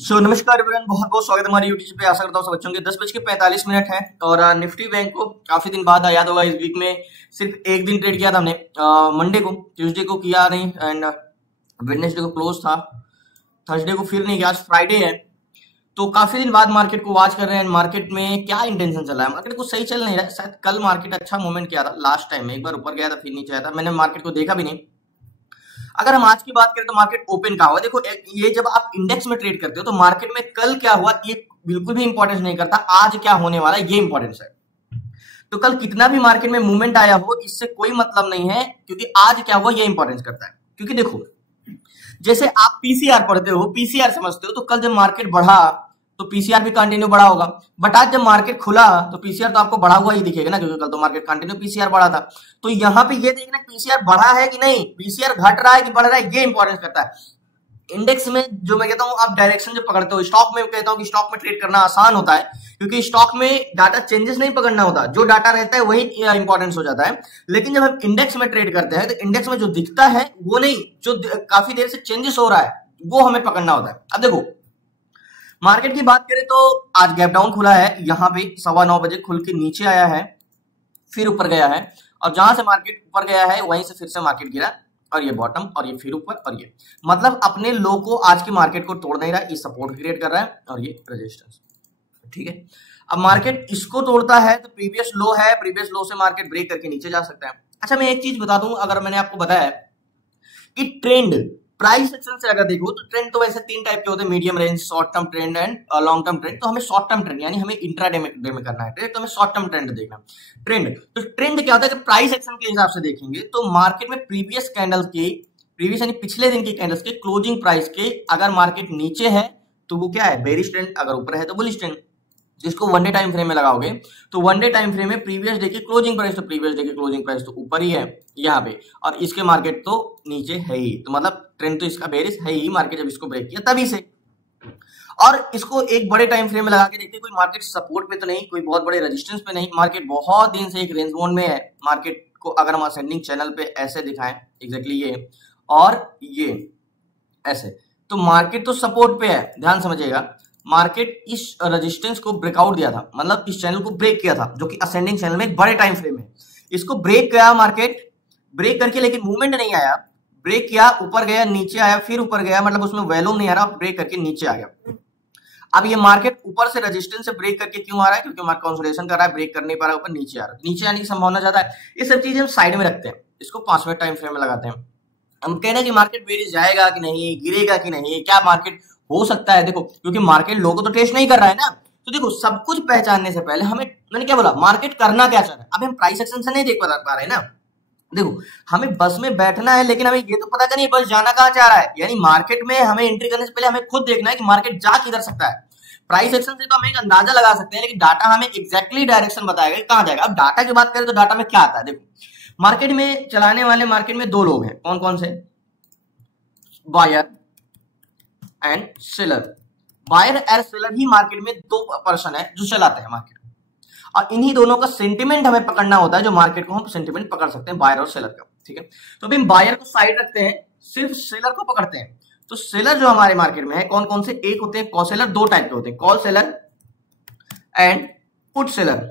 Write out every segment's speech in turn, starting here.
नमस्कार एवरीवन, बहुत बहुत स्वागत है हमारे यूट्यूब पे। आशा करता हूँ सब बच्चों के 10:45 है और निफ्टी बैंक को काफी दिन बाद याद होगा, इस वीक में सिर्फ एक दिन ट्रेड किया था हमने। मंडे को, ट्यूसडे को किया नहीं एंड वेडनेसडे को क्लोज था, थर्सडे को फिर नहीं किया, आज फ्राइडे है। तो काफी दिन बाद मार्केट को वॉच कर रहे हैं। मार्केट में क्या इंटेंशन चल रहा है, मार्केट को सही चल नहीं रहा है। शायद कल मार्केट अच्छा मूवमेंट किया था, लास्ट टाइम में एक बार ऊपर गया था फिर नीचे आया था, मैंने मार्केट को देखा भी नहीं। अगर हम आज की बात करें तो मार्केट ओपन कहाँ हुआ, देखो ये जब आप इंडेक्स में ट्रेड करते हो तो मार्केट में कल क्या हुआ ये बिल्कुल भी इंपॉर्टेंस नहीं करता, आज क्या होने वाला है ये इंपॉर्टेंस है। तो कल कितना भी मार्केट में मूवमेंट आया हो इससे कोई मतलब नहीं है, क्योंकि आज क्या हुआ ये इंपॉर्टेंस करता है। क्योंकि देखो, जैसे आप पीसीआर पढ़ते हो, पीसीआर समझते हो, तो कल जब मार्केट बढ़ा तो पीसीआर भी कंटिन्यू बढ़ा होगा। बट आज जब मार्केट खुला तो पीसीआर तो आपको बढ़ा हुआ ही दिखेगा ना, क्योंकि कल तो मार्केट कंटिन्यू पीसीआर बढ़ा था। तो यहाँ पे ये देखना पीसीआर बढ़ा है कि नहीं, पीसीआर घट रहा है कि बढ़ रहा है, ये इंपॉर्टेंस करता है। इंडेक्स में जो मैं कहता हूँ आप डायरेक्शन जो पकड़ते हो, स्टॉक में कहता हूँ कि स्टॉक में ट्रेड करना आसान होता है, क्योंकि स्टॉक में डाटा चेंजेस नहीं पकड़ना होता, जो डाटा रहता है वही इंपॉर्टेंस हो जाता है। लेकिन जब हम इंडेक्स में ट्रेड करते हैं तो इंडेक्स में जो दिखता है वो नहीं, जो काफी देर से चेंजेस हो रहा है वो हमें पकड़ना होता है। अब देखो मार्केट की बात करें तो आज गैप डाउन खुला है, यहाँ पे 9:15 बजे खुल के नीचे आया है, फिर ऊपर गया है, और जहां से मार्केट ऊपर गया है वहीं से फिर से मार्केट गिरा, और ये बॉटम, और ये फिर ऊपर, और ये मतलब अपने लो को आज की मार्केट को तोड़ नहीं रहा, ये सपोर्ट क्रिएट कर रहा है और ये रेजिस्टेंस। ठीक है, अब मार्केट इसको तोड़ता है तो प्रीवियस लो है, प्रीवियस लो से मार्केट ब्रेक करके नीचे जा सकता है। अच्छा, मैं एक चीज बता दूं, अगर मैंने आपको बताया कि ट्रेंड प्राइस एक्शन से अगर देखो तो ट्रेंड तो वैसे 3 टाइप के होते हैं, medium range, short term trend and long term trend. तो हमें शॉर्ट टर्म ट्रेंड यानी हमें इंट्राडे में करना है ट्रेड, तो हमें शॉर्ट टर्म ट्रेंड देखना। ट्रेंड तो ट्रेंड क्या होता है कि प्राइस एक्शन के हिसाब से देखेंगे तो मार्केट में प्रीवियस कैंडल्स के, प्रीवियस यानी पिछले दिन की कैंडल्स के क्लोजिंग प्राइस के अगर मार्केट नीचे है तो वो क्या है, बेरिश ट्रेंड, अगर ऊपर है तो बुलिश ट्रेंड। जिसको वन डे टाइम फ्रेम में लगाओगे तो वन डे टाइम फ्रेम में प्रीवियस डे की क्लोजिंग प्राइस, तो प्रीवियस डे की क्लोजिंग प्राइस तो ऊपर ही है यहाँ पे, और इसके मार्केट तो नीचे है ही, तो मतलब ट्रेंड तो इसका बेरिश है ही, मार्केट जब इसको ब्रेक किया तभी से। और इसको एक बड़े टाइम फ्रेम में लगा के देखते, कोई मार्केट सपोर्ट पे तो नहीं, कोई बहुत बड़े रेजिस्टेंस पे नहीं, मार्केट बहुत दिन से एक रेंज जोन में है। मार्केट को अगर हम असेंडिंग चैनल पे ऐसे दिखाएं, एग्जैक्टली ये और ये ऐसे, तो मार्केट तो सपोर्ट पे है, ध्यान समझिएगा। मार्केट इस रेजिस्टेंस को ब्रेकआउट दिया था, मतलब इस चैनल को ब्रेक किया था, जो कि असेंडिंग चैनल में एक बड़े टाइम फ्रेम है। इसको ब्रेक किया मार्केट, ब्रेक करके लेकिन मूवमेंट नहीं आया, ब्रेक किया ऊपर गया, नीचे आया, फिर ऊपर गया, मतलब उसमें वैल्यूम नहीं आ रहा, ब्रेक करके नीचे आ गया। अब ये मार्केट ऊपर से रेजिस्टेंस से ब्रेक करके क्यों आ रहा है, क्योंकि मार्केट कंसोलिडेशन कर रहा है, ब्रेक कर नहीं पा रहा है, ऊपर नीचे आ रहा है, नीचे आने की संभावना ज्यादा है। ये सब चीजें हम साइड में रखते हैं, इसको 5 मिनट टाइम फ्रेम में लगाते हैं। हम कहते हैं कि मार्केट बेरिश जाएगा कि नहीं, गिरेगा कि नहीं, क्या मार्केट हो सकता है। देखो, क्योंकि मार्केट लोगों तो टेस्ट नहीं कर रहा है ना, तो देखो सब कुछ पहचानने से पहले हमें, मैंने क्या बोला, मार्केट करना क्या चाह रहा है। अभी हम प्राइस एक्शन से नहीं देख पा रहे ना। देखो, हमें बस में बैठना है, लेकिन हमें ये तो पता नहीं बस जाना कहाँ चाह रहा है। यानी मार्केट में हमें एंट्री करने से पहले हमें खुद देखना है कि मार्केट जा किधर सकता है। प्राइस एक्शन से तो हम एक अंदाजा लगा सकते हैं, लेकिन डाटा हमें एग्जैक्टली डायरेक्शन बताएगा कि कहाँ जाएगा। अब डाटा की बात करें तो डाटा में क्या आता है, देखो मार्केट में चलाने वाले, मार्केट में 2 लोग हैं, कौन कौन से, buyer and seller. Buyer and seller ही मार्केट में 2 पर्सन है जो चलाते हैं मार्केट, और इन्हीं दोनों का सेंटिमेंट हमें पकड़ना होता है, जो मार्केट को हम सेंटिमेंट पकड़ सकते हैं बायर और सेलर का। ठीक है, तो अभी हम बायर को साइड रखते हैं, सिर्फ सेलर को पकड़ते हैं। तो सेलर जो हमारे मार्केट में है कौन कौन से, एक होते हैं कॉल सेलर, 2 टाइप के होते हैं, call seller and put seller.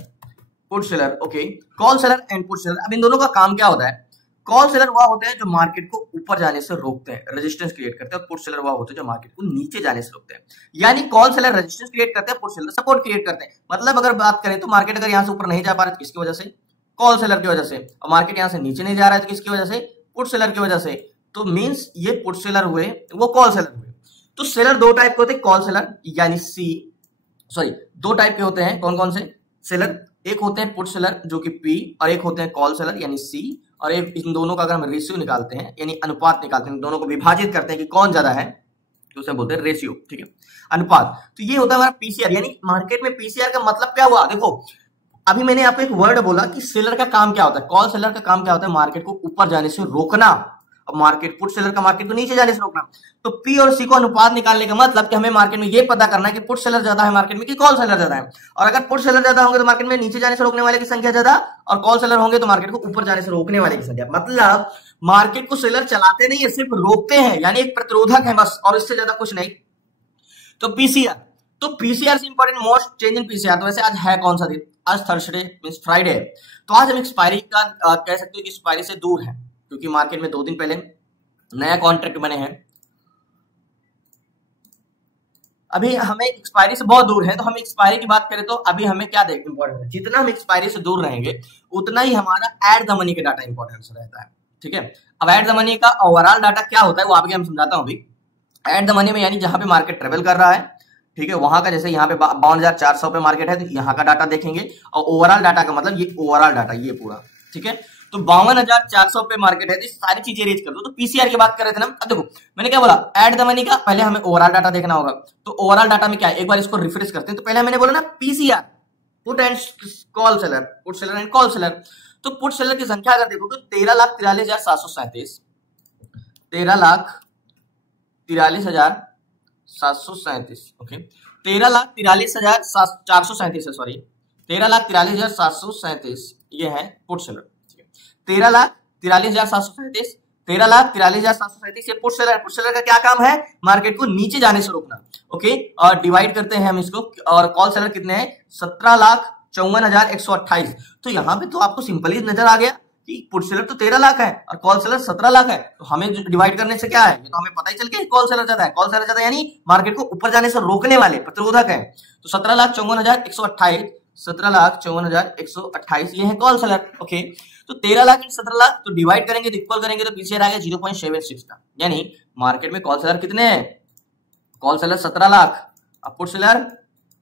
Put seller, okay, call seller and put seller. अब इन दोनों का काम क्या होता है, कॉल सेलर वह होते हैं जो मार्केट को ऊपर जाने से रोकते हैं, रेजिस्टेंस क्रिएट करते हैं, और पुट सेलर वह होते हैं जो मार्केट को नीचे जाने से रोकते हैं। यानी कॉल सेलर रेजिस्टेंस क्रिएट करते हैं, पुट सेलर सपोर्ट क्रिएट करते हैं। मतलब अगर बात करें तो मार्केट अगर यहां से ऊपर नहीं जा पा रहा है तो किसकी वजह से, कॉल सेलर की वजह से, और मार्केट यहां से नीचे नहीं जा रहा है तो किसकी वजह से, पुट सेलर की वजह से। तो मींस ये पुट सेलर हुए, वो कॉल सेलर हुए। तो सेलर 2 टाइप के होते हैं, कॉल सेलर यानी सॉरी 2 टाइप के होते हैं, कौन कौन से सेलर, एक होते हैं पुट सेलर जो कि P, और एक होते हैं कॉल सेलर यानी C। और एक इन दोनों का अगर हम रेशियो निकालते हैं, यानी अनुपात निकालते हैं, दोनों को विभाजित करते हैं कि कौन ज्यादा है, तो उसे बोलते हैं रेशियो। ठीक है, अनुपात। तो ये होता है हमारा पीसीआर। यानी मार्केट में पीसीआर का मतलब क्या हुआ, देखो अभी मैंने आपको एक वर्ड बोला कि सेलर का काम क्या होता है, कॉल सेलर का काम क्या होता है, मार्केट को ऊपर जाने से रोकना। अब मार्केट, पुट सेलर का मार्केट को नीचे जाने से रोकना। तो पी और सी को अनुपात निकालने का मतलब कि हमें मार्केट में ये पता करना है कि पुट सेलर ज्यादा है मार्केट में कि कॉल सेलर ज्यादा है। और अगर पुट सेलर ज्यादा होंगे तो मार्केट में नीचे जाने से रोकने वाले की संख्या ज्यादा, और कॉल सेलर होंगे तो मार्केट को ऊपर जाने से रोकने वाले की संख्या। मतलब मार्केट को सेलर चलाते नहीं है, सिर्फ रोकते हैं, यानी एक प्रतिरोधक है बस, और इससे ज्यादा कुछ नहीं। तो पीसीआर, तो पीसीआर से important most change in PCR. तो वैसे आज है कौन सा दिन? आज थर्सडे मींस फ्राइडे है। तो आज हम एक्सपायरी का कह सकते हो कि एक्सपायरी से दूर है, क्योंकि मार्केट में 2 दिन पहले नया कॉन्ट्रैक्ट बने हैं। अभी हमें एक्सपायरी से बहुत दूर है, तो हम एक्सपायरी की बात करें तो अभी हमें क्या देख इंपॉर्टेंट है, जितना हम एक्सपायरी से दूर रहेंगे उतना ही हमारा एट द मनी का डाटा इंपॉर्टेंस रहता है। ठीक है, अब एट द मनी का ओवरऑल डाटा क्या होता है वो आगे हम समझाता हूँ। अभी एट द मनी में यानी जहां पे मार्केट ट्रेवल कर रहा है, ठीक है, वहां का, जैसे यहाँ पे 52,400 पे मार्केट है तो यहाँ का डाटा देखेंगे, और ओवरऑल डाटा का मतलब ये ओवरऑल डाटा ये पूरा। ठीक है, तो 52,400 पे मार्केट है तो सारी चीजें रेज कर दो। तो पीसीआर की बात कर रहे थे ना, अब देखो मैंने क्या बोला, एट द मनी का पहले हमें ओवरऑल डाटा देखना होगा। तो ओवरऑल डाटा में क्या है, एक बार इसको रिफ्रेश करते हैं। तो पहले मैंने बोला ना PCR, put and call seller, put seller and call seller. तो पुट सेलर की संख्या अगर देखो तो 13,43,737, 13,43,737, ओके, 13,43,437 है, सॉरी 13,43,737 ये है पुट सेलर। 13,43,737, 13,43,737 ये पुट सेलर। पुट सेलर का क्या काम है, मार्केट को नीचे जाने से रोकना। ओके, और डिवाइड करते हैं हम इसको, और कॉल सेलर कितने हैं, 17,54,128। तो यहाँ पे तो आपको सिंपली नजर आ गया कि पुट सेलर तो 13 लाख है और कॉल सेलर 17 लाख है। तो हमें डिवाइड करने से क्या है, ये तो हमें पता ही चल गया कॉल सेलर ज्यादा है। कॉल सेलर ज्यादा यानी मार्केट को ऊपर जाने से रोकने वाले प्रतिरोधक है। तो 17,54,128, 17,54,128 ये है कॉल सेलर। ओके, तो 13 लाख एंड 17 लाख तो डिवाइड करेंगे तो इक्वल करेंगे तो पीसीआर आ गया 0.76 का। यानी मार्केट में कॉल सेलर कितने हैं, कॉल सेलर 17 लाख और पुट सेलर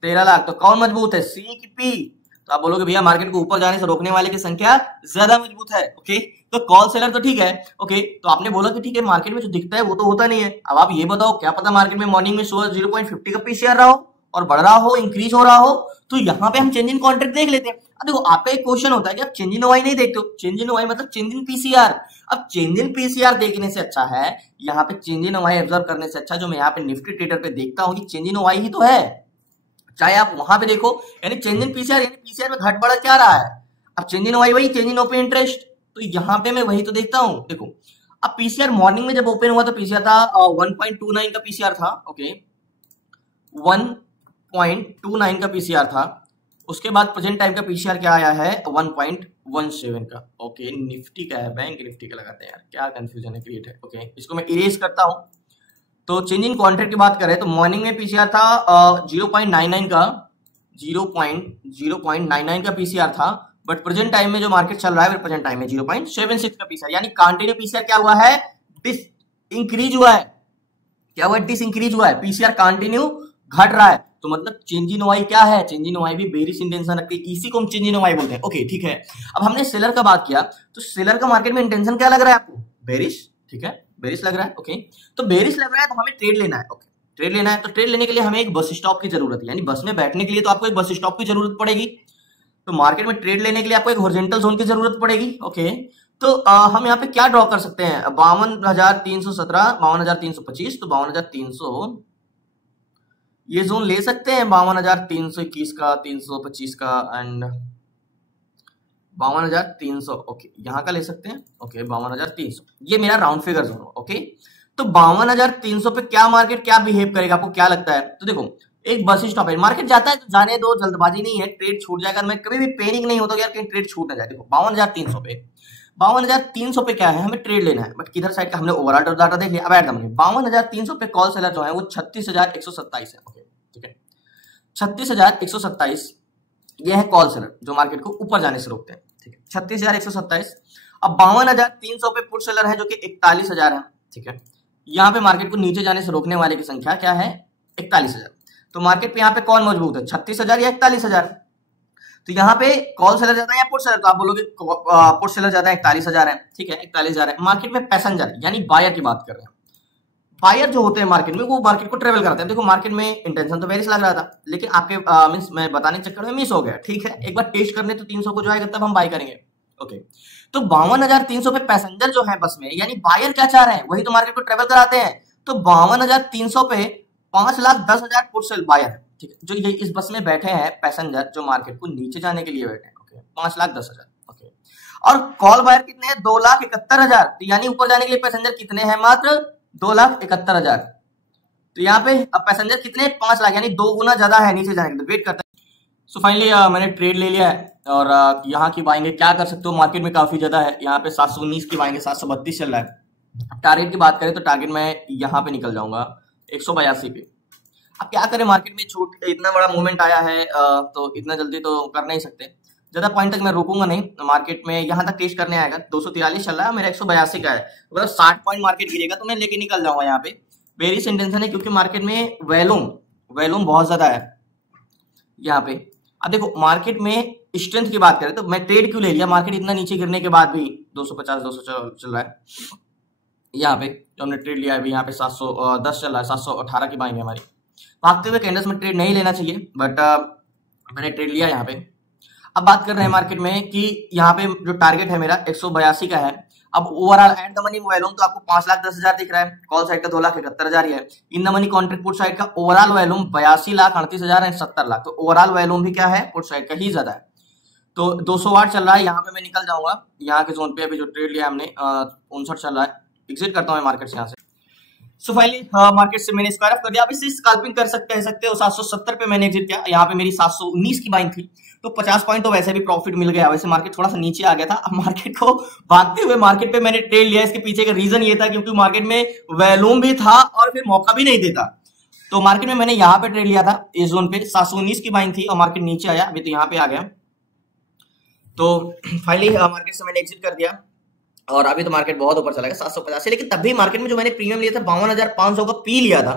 13 लाख। तो कौन मजबूत है, सी की पी? तो आप बोलोगे भैया मार्केट को ऊपर जाने से रोकने वाले की संख्या ज्यादा मजबूत है। ओके, तो कॉल सेलर तो ठीक है। ओके, तो आपने बोला कि ठीक है मार्केट में जो दिखता है वो तो होता नहीं है। अब आप ये बताओ, क्या पता मार्केट में मॉर्निंग में सुबह 0.50 का पीसीआर रहा हो और बढ़ रहा हो, इंक्रीज हो रहा हो। तो यहाँ पे हम चेंज इन कॉन्ट्रैक्ट देख लेते हैं। अब देखो आपका एक क्वेश्चन होता है कि आप चेंज इन ओवाई नहीं देखते हो। चेंज इन ओवाई मतलब चेंज इन पीसीआर। अब चेंज इन पीसीआर देखने से अच्छा है, यहाँ पे चेंज इन ओवाई ऑब्जर्व करने से अच्छा जो मैं यहाँ पे निफ्टी ट्रेडर पे देखता हूँ कि चेंज इन ओवाई ही तो है, चाहे आप वहां पे देखो। यानी चेंज इन पीसीआर यानी पीसीआर में घट बढ़ा क्या रहा है। अब चेंज इन ओवाई वही चेंज इन ओपन इंटरेस्ट, तो यहाँ पे मैं वही तो देखता हूँ। देखो अब पीसीआर मॉर्निंग में जब ओपन हुआ तो पीसीआर था 1.29 का पीसीआर था। ओके, 1.29 का पीसीआर था। उसके बाद प्रेजेंट टाइम का पीसीआर क्या आया है, 1.17 का। ओके, निफ्टी का है, बैंक निफ्टी का लगाते हैं यार, क्या कंफ्यूजन है क्रिएट है। ओके, इसको मैं इरेज करता हूं। तो चेंज इन कॉन्ट्रैक्ट की बात करें तो मॉर्निंग में पीसीआर था 0.99 का, 0.99 का पीसीआर था। बट प्रेजेंट टाइम में जो मार्केट चल रहा है प्रेजेंट टाइम में 0.76 का पीसीआर, यानी कंटिन्यू पीसीआर क्या हुआ है, डिस इंक्रीज हुआ है। क्या हुआ, डिस इंक्रीज हुआ है, पीसीआर कंटिन्यू घट रहा है। तो मतलब चेंज इन ओवाई क्या है, चेंज इन ओवाई भी बेरिश इंटेंशन रखती है, इसी को हम चेंज इन ओवाई बोलते हैं। ओके ठीक है, अब हमने सेलर का बात किया तो सेलर का मार्केट में इंटेंशन क्या लग रहा है आपको, बेरिश। ठीक है, बेरिश लग रहा है। ओके, तो बेरिश लग रहा है तो हमें ट्रेड लेना है। ओके, ट्रेड लेना है तो ट्रेड लेने के लिए हमें एक बस स्टॉप की जरूरत है, यानी बस में बैठने के लिए तो आपको एक बस स्टॉप की जरूरत पड़ेगी। तो मार्केट में ट्रेड लेने के लिए आपको एक हॉरिजॉन्टल जोन की जरूरत पड़ेगी। ओके, तो हम यहाँ पे क्या ड्रॉ कर सकते हैं, 52,317, 52,325, तो 52,300 ये जोन ले सकते हैं, 52,321 का, 325 का एंड 52,300। ओके, यहाँ का ले सकते हैं। ओके, 52,300 ये मेरा राउंड फिगर जोन हो। ओके, तो 52,300 पे क्या मार्केट क्या बिहेव करेगा, आपको क्या लगता है? तो देखो एक बस स्टॉप है, मार्केट जाता है तो जाने दो, जल्दबाजी नहीं है, ट्रेड छूट जाएगा। मैं कभी भी पैनिक नहीं होता यार कहीं ट्रेड छूट ना जाए। देखो 52,300 पे, 52,300 पे क्या है, हमें ट्रेड लेना है। बट किधर साइड का हमने ओवरऑल डाटा देख लिया। अब ऐड दम 52,300 पे कॉल सेलर जो है वो 36,127 है। ओके ठीक है, 36,127 ये है कॉल सेलर जो मार्केट को ऊपर जाने से रोकते हैं। ठीक है, 36,127। अब 52,300 पे पुट सेलर है जो कि 41,000 है। ठीक है, यहाँ पे मार्केट को नीचे जाने से रोकने वाले की संख्या क्या है, 41,000। तो मार्केट पे यहाँ पे कौन मजबूत है, 36,000 या 41,000? तो यहाँ पे कॉल सेलर ज्यादा है या पुट सेलर? तो आप बोलोगे पुट सेलर ज्यादा है, 41,000 है। ठीक है, 41,000 है। मार्केट में पैसेंजर यानी बायर की बात कर रहे हैं। बायर जो होते हैं मार्केट में वो मार्केट को ट्रेवल कराते हैं। देखो मार्केट में इंटेंशन तो बेरिश लग रहा था, लेकिन आपके मींस मैं बताने के चक्कर में मिस हो गया। ठीक है, एक बार टेस्ट करने तो 300 को जो आएगा तब हम बाय करेंगे। ओके, तो 52,300 पे पैसेंजर जो है बस में, यानी बायर क्या चाह रहे हैं वही तो मार्केट को ट्रेवल कराते हैं। तो 52,300 पे 5,10,000 पुट सेल बायर है। ठीक है, जो ये इस बस में बैठे हैं पैसेंजर जो मार्केट को नीचे जाने के लिए बैठे हैं। ओके, 5,10,000। ओके, और कॉल बायर कितने हैं, 2,71,000। तो यानी ऊपर जाने के लिए पैसेंजर कितने हैं, मात्र 2,71,000। तो यहाँ पे अब पैसेंजर कितने 5 लाख यानी 2 गुना ज्यादा है नीचे जाने के, वेट करते हैं। सो फाइनली मैंने ट्रेड ले लिया है और यहाँ की बाइंग क्या कर सकते हो, मार्केट में काफी ज्यादा है। यहाँ पे 719 की बाइंग 732 चल रहा है। टारगेट की बात करें तो टारगेट मैं यहाँ पे निकल जाऊंगा 182 पे। अब क्या करें, मार्केट में छूट इतना बड़ा मूवमेंट आया है तो इतना जल्दी तो कर नहीं सकते, ज्यादा पॉइंट तक मैं रुकूंगा नहीं। मार्केट में यहाँ तक टेस्ट करने आएगा, 243 चल रहा है, मेरा 182 का है, मतलब 60 पॉइंट मार्केट गिरेगा तो मैं लेके निकल जाऊंगा यहाँ पे। बेरिश इंटेंशन है क्योंकि मार्केट में वैल्यूम बहुत ज्यादा है यहाँ पे। अब देखो मार्केट में स्ट्रेंथ की बात करें तो मैं ट्रेड क्यों ले लिया, मार्केट इतना नीचे गिरने के बाद भी 250 200 चल रहा है यहाँ पे, जो हमने ट्रेड लिया है अभी यहाँ पे 710 चल रहा है, 718 की बाइंग है हमारी। भागते हुए कैंडल्स में ट्रेड नहीं लेना चाहिए, बट मैंने ट्रेड लिया यहाँ पे। अब बात कर रहे हैं मार्केट में कि यहाँ पे जो टारगेट है मेरा 182 का है। अब overall at the money volume तो आपको 5,10,000 दिख रहा है, कॉल साइड का 2,71,000 ही है। In the money contract put side का ओवरऑल वैल्यूम 82,38,000 एंड 70 लाख, तो ओवरऑल वैल्यूम भी क्या है, पुट साइड का ही ज्यादा है। तो 208 चल रहा है, यहाँ पे मैं निकल जाऊंगा। यहाँ के जोन पे अभी जो ट्रेड लिया हमने 59 चल रहा है, एग्जिट करता हूँ मार्केट से यहाँ से। सो फाइनली मार्केट से मैंने स्क्वायर ऑफ कर दिया। अब इसे स्कैल्पिंग कर सकते हो 770 पे मैंने एग्जिट किया। यहाँ पे मेरी 719 की बाइंग थी, तो 50 पॉइंट तो वैसे भी प्रॉफिट मिल गया। वैसे मार्केट थोड़ा सा नीचे आ गया था। अब मार्केट को भागते हुए मार्केट पे मैंने ट्रेड लिया, इसके पीछे का रीजन ये था क्योंकि मार्केट में वैल्यूम भी था और फिर मौका भी नहीं देता। तो मार्केट में मैंने यहाँ पे ट्रेड लिया था, इस जोन पे 719 की बाइंग थी और मार्केट नीचे आया, अभी तो यहाँ पे आ गया। तो फाइनली मार्केट से मैंने एग्जिट कर दिया और अभी तो मार्केट बहुत ऊपर चला गया 750 से। लेकिन तब भी मार्केट में जो मैंने प्रीमियम लिया था 52,500 का पी लिया था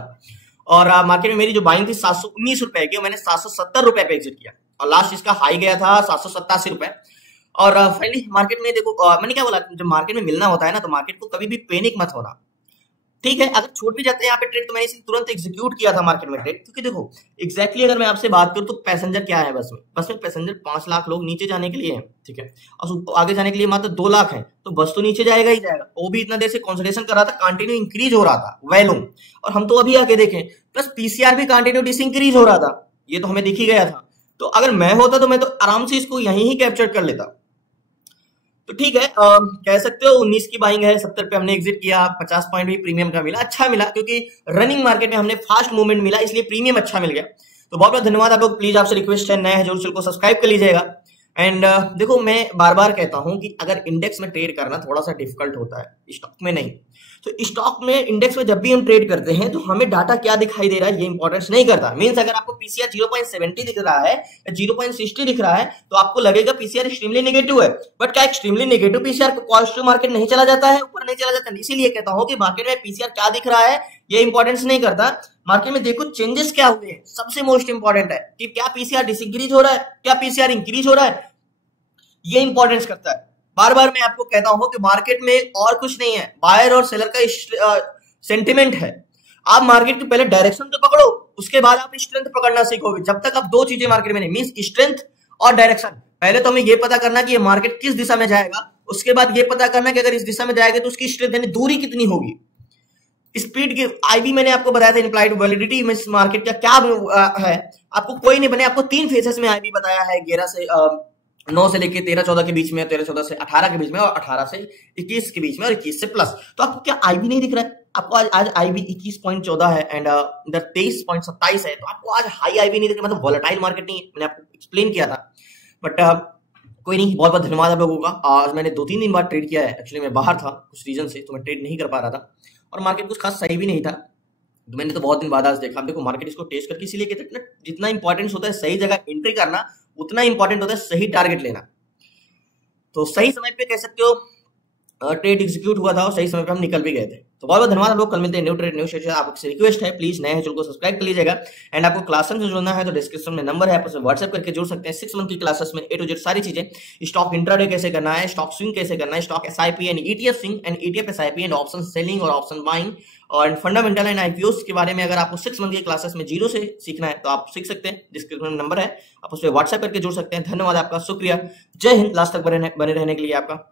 और मार्केट में मेरी जो बाइंग थी 719 रुपए की, मैंने 770 रुपए पे एग्जिट किया और लास्ट इसका हाई गया था 787 रुपए। और फाइनली मार्केट में देखो मैंने क्या बोला, जब मार्केट में मिलना होता है ना तो मार्केट को कभी भी पैनिक मत होना, ठीक है। अगर छूट भी जाते हैं यहाँ पे ट्रेड तो मैंने इसे तुरंत एग्जीक्यूट किया था मार्केट में ट्रेड, क्योंकि देखो एग्जैक्टली अगर मैं आपसे बात करूं तो पैसेंजर क्या है, बस में पैसेंजर 5 लाख लोग नीचे जाने के लिए है, ठीक है, और आगे जाने के लिए मात्र 2 लाख है, तो बस तो नीचे जाएगा ही जाएगा। वो भी इतना देर से कंसोलिडेशन कर रहा था, कंटिन्यू इंक्रीज हो रहा था वैल्यूम, और हम तो अभी आगे देखें प्लस पीसीआर भी कंटिन्यू डिसइंक्रीज हो रहा था, ये तो हमें दिख ही गया था। तो अगर मैं होता तो मैं तो आराम से इसको यहीं ही कैप्चर कर लेता। तो ठीक है, कह सकते हो 19 की बाइंग है, 70 पे हमने एग्जिट किया, 50 पॉइंट भी प्रीमियम का मिला, अच्छा मिला क्योंकि रनिंग मार्केट में हमने फास्ट मूवमेंट मिला, इसलिए प्रीमियम अच्छा मिल गया। तो बहुत बहुत धन्यवाद आप लोग। प्लीज आपसे रिक्वेस्ट है, नया है जरूर चैनल को सब्सक्राइब कर लीजिएगा। एंड देखो मैं बार बार कहता हूं कि अगर इंडेक्स में ट्रेड करना थोड़ा सा डिफिकल्ट होता है, स्टॉक में नहीं। तो स्टॉक में इंडेक्स में जब भी हम ट्रेड करते हैं तो हमें डाटा क्या दिखाई दे रहा है ये इंपॉर्टेंस नहीं करता। मींस अगर आपको पीसीआर 0.70 दिख रहा है या 0.60 दिख रहा है तो आपको लगेगा पीसीआर एक्सट्रीमली नेगेटिव है, बट क्या extremely negative PCR positive market नहीं चला जाता है, ऊपर नहीं चला जाता है। इसीलिए कहता हूं कि मार्केट में पीसीआर क्या दिख रहा है ये इंपॉर्टेंस नहीं करता। मार्केट में देखो चेंजेस क्या हुए हैं, सबसे मोस्ट इंपॉर्टेंट है कि क्या पीसीआर डिसइंक्रीज हो रहा है, क्या पीसीआर इंक्रीज हो रहा है, ये इंपॉर्टेंस करता है। बार बार मैं आपको कहता हूं कि मार्केट में और कुछ नहीं है, बायर और सेलर का सेंटिमेंट है। आप मार्केट के पहले डायरेक्शन तो पकड़ो, उसके बाद आप स्ट्रेंथ पकड़ना सीखोगे। जब तक आप दो चीजें मार्केट में नहीं, मींस स्ट्रेंथ और डायरेक्शन, पहले तो हमें ये पता करना कि ये मार्केट किस दिशा में जाएगा, उसके बाद ये पता करना कि अगर इस दिशा में जाएगा तो उसकी स्ट्रेंथ यानी दूरी कितनी होगी, स्पीड की। आईबी मैंने आपको बताया था, इंप्लाइड वैलिडिटी में मार्केट का क्या है, आपको कोई नहीं बने, आपको 3 फेजेस में आईबी बताया है, 9 से लेके 13-14 के बीच में, 13-14 से 18 के बीच में, और 18 से 21 के बीच में, और 21 से प्लस। तो आपको क्या आईबी नहीं दिख रहा है? आपको आज आईबी 21.14 है एंड इधर 23.27 है, तो आपको आज हाई आईबी नहीं दिख रहा, मतलब वोलेटाइल मार्केट नहीं है, मैंने आपको एक्सप्लेन किया था। बट कोई नहीं, बहुत बहुत धन्यवाद आप लोगों का। आज मैंने 2-3 दिन बाद ट्रेड किया है, एक्चुअली मैं बाहर था कुछ रीजन से, तो मैं ट्रेड नहीं कर पा रहा था और मार्केट कुछ खास सही भी नहीं था, तो मैंने तो बहुत दिन बाद आज देखा। अब देखो मार्केट इसको टेस्ट करके, इसीलिए कहते हैं जितना इंपॉर्टेंस होता है सही जगह एंट्री करना, उतना इंपॉर्टेंट होता है सही टारगेट लेना। तो सही समय पे कह सकते हो ट्रेड एग्जीक्यूट हुआ था और सही समय पे हम निकल भी गए थे। तो बहुत बहुत धन्यवाद, हम लोग कल मिलते हैं न्यू ट्रेड न्यू सेशन। आपसे रिक्वेस्ट है प्लीज नए हैं चैनल को सब्सक्राइब कर लीजिएगा। एंड आपको क्लासेस में जुड़ना है तो डिस्क्रिप्शन में नंबर है, आप उसे व्हाट्सएप करके जुड़ सकते हैं। 6 मंथ की क्लासेस में A to Z सारी चीजें, स्टॉक इंट्राडे कैसे करना है, स्टॉक स्विंग कैसे करना है, stock SIP and ETF swing and ETF SIP and option selling और ऑप्शन बाइंग और फंडामेंटल एंड IPOs के बारे में अगर आपको 6 मंथ की क्लासेस में 0 से सीखना है तो आप सीख सकते हैं। डिस्क्रिप्शन में नंबर है, आप उस पर व्हाट्सएप करके जुड़ सकते हैं। धन्यवाद आपका, शुक्रिया, जय हिंद। लास्ट तक बने रहने के लिए आपका